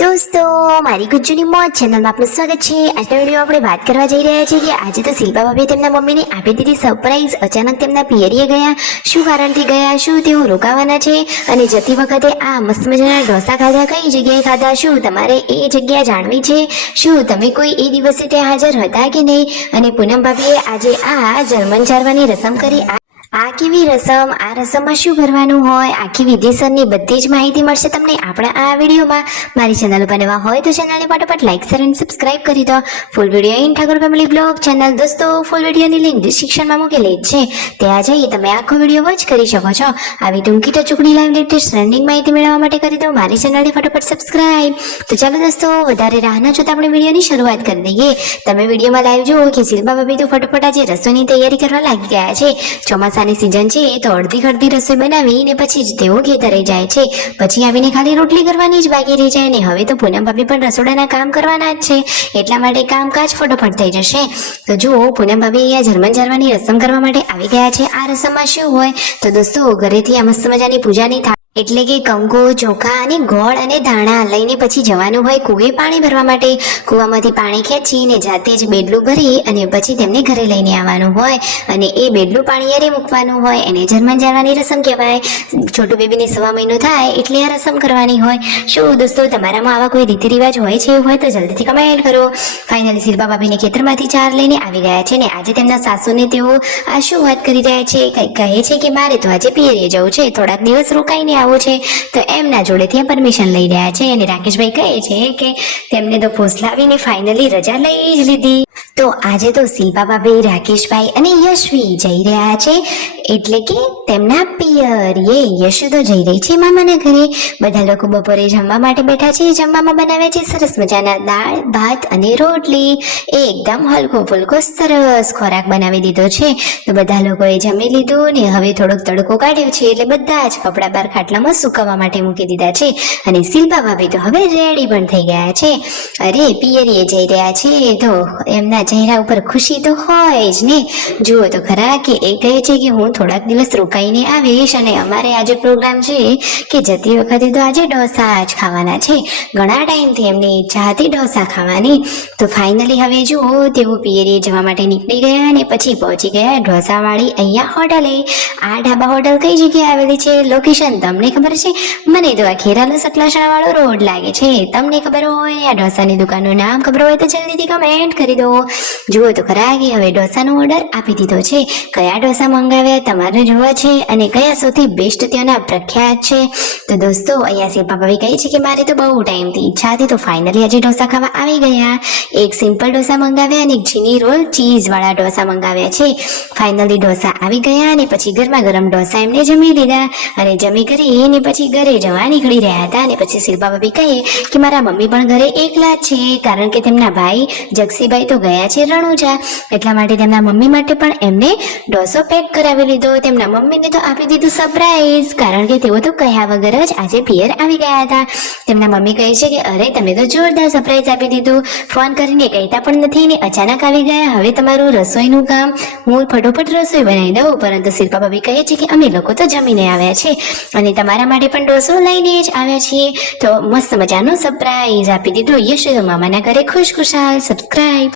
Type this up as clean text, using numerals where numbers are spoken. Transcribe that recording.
દોસ્તો, મારી ગુજ્જુની મોજ ચેનલમાં આપનું સ્વાગત છે। આજના વિડીયો આપણે વાત કરવા જઈ રહ્યા છીએ કે આજે તો શિલ્પા ભાભીએ તેમના મમ્મીને આપી દીધી સરપ્રાઈઝ। અચાનક તેમના પિયરીએ ગયા, શું કારણથી ગયા, શું તેઓ રોકાવાના છે અને જતી વખતે આ મસ્ત મજાના ઢોસા ખાધા કઈ જગ્યાએ ખાધા, શું તમારે એ જગ્યા જાણવી છે, શું તમે કોઈ એ દિવસે ત્યાં હાજર હતા કે નહીં, અને પૂનમ ભાભીએ આજે આ જર્મન ચારવાની રસમ કરી। આ કેવી રસમ, આ રસમમાં શું કરવાનું હોય, આખી વિધિસરની બધી જ માહિતી મળશે તમને આપણા આ વિડીયોમાં। મારી ચેનલ ઉપર નવા હોય તો ચેનલને ફટાફટ લાઈક શેર અને સબસ્ક્રાઇબ કરી દો। Full video in Thakor family blog channel દોસ્તો, ફૂલ વિડીયોની લિંક ડિસ્ક્રિપ્શનમાં મૂકેલી જ છે, ત્યાં જઈ તમે આખો વિડીયો વોચ કરી શકો છો। આવી ટૂંકી ટચુકડી લાઈવ લેટેસ્ટ રનિંગ માહિતી મેળવવા માટે કરી દો મારી ચેનલને ફટાફટ સબસ્ક્રાઇબ। તો ચાલો દોસ્તો, વધારે રાહ ન જોતા આપણે વિડીયોની શરૂઆત કરી દઈએ। તમે વિડીયોમાં લાઈવ જુઓ કે શિલ્પા ભાભી તો ફટાફટ આજે રસોઈની તૈયારી કરવા લાગી ગયા છે। ચોમાસાની સીઝન છે તો અડધી રસોઈ બનાવીને પછી જ તેઓ ખેતરે જાય છે, પછી આવીને ખાલી રોટલી કરવાની જ બાકી રહી જાય ને હવે તો પૂનમ ભાભી પણ રસોડાના કામ કરવાના જ છે, એટલા માટે કામકાજ ફટોફટ થઈ જશે। તો જુઓ, પૂનમ ભાભી અહીંયા જર્મન ચારવાની રસમ કરવા માટે આવી ગયા છે। આ રસમમાં શું હોય તો દોસ્તો, ઘરેથી આ મસ્ત મજાની પૂજાની એટલે કે કંકુ, ચોખા અને ગોળ અને ધાણા લઈને પછી જવાનું હોય કુએ પાણી ભરવા માટે। કુવામાંથી પાણી ખેંચીને જાતે જ બેડલું ભરી અને પછી તેમને ઘરે લઈને આવવાનું હોય અને એ બેડલું પાણી યારે મૂકવાનું હોય, એને જર્મન ચારવાની રસમ કહેવાય। છોટું બેબીને 1.5 મહિનો થાય એટલે આ રસમ કરવાની હોય। શું દોસ્તો, તમારામાં આવા કોઈ રીતિ રિવાજ હોય છે? હોય તો જલ્દીથી કમેન્ટ કરો। ફાઇનલી શિલ્પા ભાભીને ખેતરમાંથી ચાર લઈને આવી ગયા છે ને આજે તેમના સાસુને તેઓ આ શું વાત કરી રહ્યા છે, કંઈક કહે છે કે મારે તો આજે પિયરીએ જવું છે, થોડાક દિવસ રોકાઈને આવું છે, તો એમના જોડે ત્યાં પરમિશન લઈ રહ્યા છે અને રાકેશભાઈ કહે છે કે તેમને તો ફોસલાવીને ફાઇનલી રજા લઈ જ લીધી। તો આજે તો શિલ્પા ભાભી, રાકેશભાઈ અને યશવી જઈ રહ્યા છે એટલે કે તેમના પિયરીએ। યશુ તો જઈ રહી છે મામાના ઘરે। બધા લોકો બપોરે જમવા માટે બેઠા છે। જમવામાં બનાવે છે સરસ મજાના દાળ ભાત અને રોટલી, એકદમ હલકો ફુલકો સરસ ખોરાક બનાવી દીધો છે। તો બધા લોકોએ જમી લીધું ને હવે થોડોક તડકો કાઢ્યો છે એટલે બધા જ કપડા બાર ખાટલામાં સુકવવા માટે મૂકી દીધા છે અને શિલ્પા ભાભી તો હવે રેડી પણ થઈ ગયા છે। અરે, પિયરીએ જઈ રહ્યા છે તો એમના ચહેરા ઉપર ખુશી તો હોય જ ને। જુઓ તો ખરા કે એ કહે છે કે હું થોડાક દિવસ રોકાઈને આવીશ અને અમારે આજે પ્રોગ્રામ છે કે જતી વખતે તો આજે ઢોસા જ ખાવાના છે। ઘણા ટાઈમથી એમની ઈચ્છા હતી ઢોસા ખાવાની। તો ફાઇનલી હવે જુઓ, તેઓ પિયરીએ જવા માટે નીકળી ગયા અને પછી પહોંચી ગયા ઢોસાવાળી અહીંયા હોટલે। આ ઢાબા હોટલ કઈ જગ્યાએ આવેલી છે, લોકેશન તમને ખબર છે? મને તો આ ખેરાલુ સકલાસણા વાળો રોડ લાગે છે। તમને ખબર હોય ને આ ઢોસાની દુકાનનું નામ ખબર હોય તો જલ્દીથી કમેન્ટ કરી દો। જુઓ તો ખરા કે હવે ઢોસાનો ઓર્ડર આપી દીધો છે। કયા ઢોસા મંગાવ્યા તમારે જોવા છે અને કયા સૌથી બેસ્ટ ત્યાંના પ્રખ્યાત છે? તો દોસ્તો, અહીંયા શિલ્પા ભાભી કહે છે કે મારે તો બહુ ટાઈમથી ઈચ્છા હતી, તો ફાઇનલી આજે ઢોસા ખાવા આવી ગયા। એક સિમ્પલ ઢોસા મંગાવ્યા અને એક ચીની રોલ ચીઝવાળા ઢોસા મંગાવ્યા છે। ફાઇનલી ઢોસા આવી ગયા અને પછી ગરમા ગરમ ઢોસા એમને જમી લીધા અને જમી કરીને પછી ઘરે જવા નીકળી રહ્યા હતા અને પછી શિલ્પા ભાભી કહે કે મારા મમ્મી પણ ઘરે એકલા જ છે, કારણ કે તેમના ભાઈ જગસીભાઈ તો ગયા છે રણુજા, એટલા માટે તેમના મમ્મી માટે પણ એમને ઢોસો પેક કરાવી લીધો। તેમના મમ્મીને તો આપી દીધું સરપ્રાઈઝ, કારણ કે તેઓ તો કહ્યા વગર જ આજે પિયર આવી ગયા હતા। તેમના મમ્મી કહે છે કે અરે, તમે તો જોરદાર સરપ્રાઈઝ આપી દીધું, ફોન કરીને કહેતા પણ નથી ને અચાનક આવી ગયા, હવે તમારું રસોઈનું કામ હું ફટોફટ રસોઈ બનાવી દઉં। પરંતુ શિલ્પા ભાભી કહે છે કે અમે લોકો તો જમીને આવ્યા છે અને તમારા માટે પણ ઢોસો લઈને જ આવ્યા છીએ। તો મસ્ત મજાનું સરપ્રાઈઝ આપી દીધું। યશુ તો મામાના ઘરે ખુશખુશાલ। સબસ્ક્રાઇબ।